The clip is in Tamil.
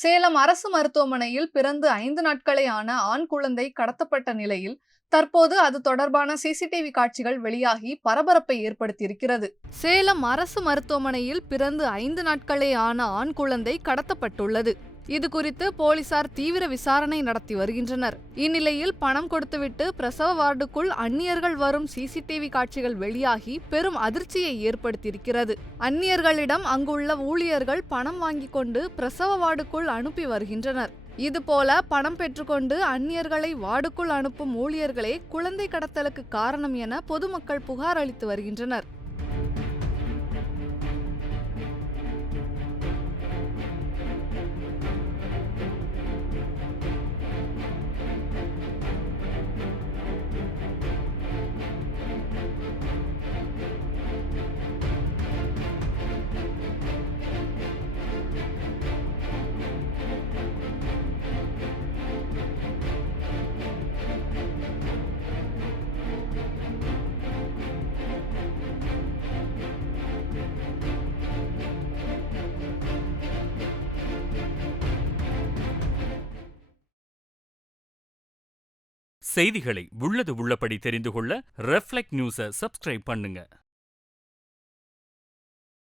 சேலம் அரசு மருத்துவமனையில் பிறந்து 5 நாட்களே ஆன ஆண் குழந்தை கடத்தப்பட்ட நிலையில் தற்போது அது தொடர்பான சிசிடிவி காட்சிகள் வெளியாகி பரபரப்பை ஏற்படுத்தியிருக்கிறது. சேலம் அரசு மருத்துவமனையில் பிறந்து 5 நாட்களே ஆன ஆண் குழந்தை கடத்தப்பட்டுள்ளது. இதுகுறித்து போலீசார் தீவிர விசாரணை நடத்தி வருகின்றனர். இந்நிலையில் பணம் கொடுத்துவிட்டு பிரசவ வார்டுக்குள் அந்நியர்கள் வரும் சிசிடிவி காட்சிகள் வெளியாகி பெரும் அதிர்ச்சியை ஏற்படுத்தியிருக்கிறது. அந்நியர்களிடம் அங்குள்ள ஊழியர்கள் பணம் வாங்கிக் கொண்டு பிரசவ வார்டுக்குள் அனுப்பி வருகின்றனர். இதுபோல பணம் பெற்றுக்கொண்டு அந்நியர்களை வார்டுக்குள் அனுப்பும் ஊழியர்களே குழந்தை கடத்தலுக்கு காரணம் என பொதுமக்கள் புகார் அளித்து வருகின்றனர். செய்திகளை உள்ளது உள்ளபடி தெரிந்து கொள்ள ரெஃப்ளெக்ட் நியூஸை சப்ஸ்கிரைப் பண்ணுங்க.